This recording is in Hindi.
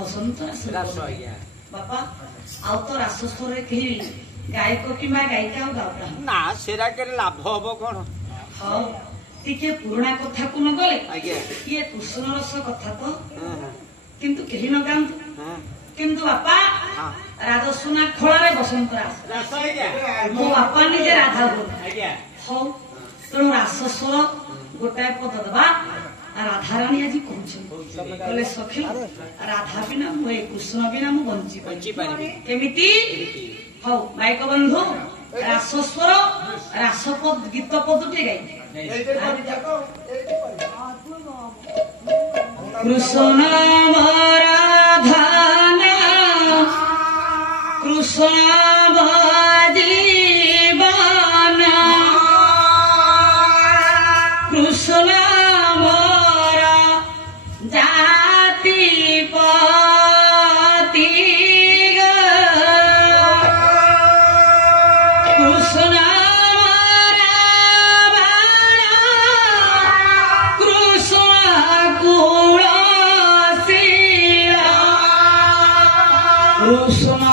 बसंत रास आज्ञा बापा आउ तो रास स्वर कही गायक किंवा गायिका गाउटा ना सेरा के लाभ हबो कोन हाँ टिके पुराणा कथा को न गले आज्ञा ये कृष्ण रस कथा तो हां किंतु कही न गांतु हां किंतु बापा हां राजसुना खोलारे बसंत रास रास आज्ञा मो बापा निजे राधा बोल आज्ञा हौ तेणु रास स्वर गोटाए पद दबा राधा रानी आज कहले सखी राधा बिना मु कृष्ण बिना मु बंची पारि केमिति हौ माइक बंधु रास स्वर रास पद गीत पदटे गाई कृष्ण राधा कृष्ण जीवन कृष्ण जाति पति कृष्ण कृष्ण कुलशील कृष्ण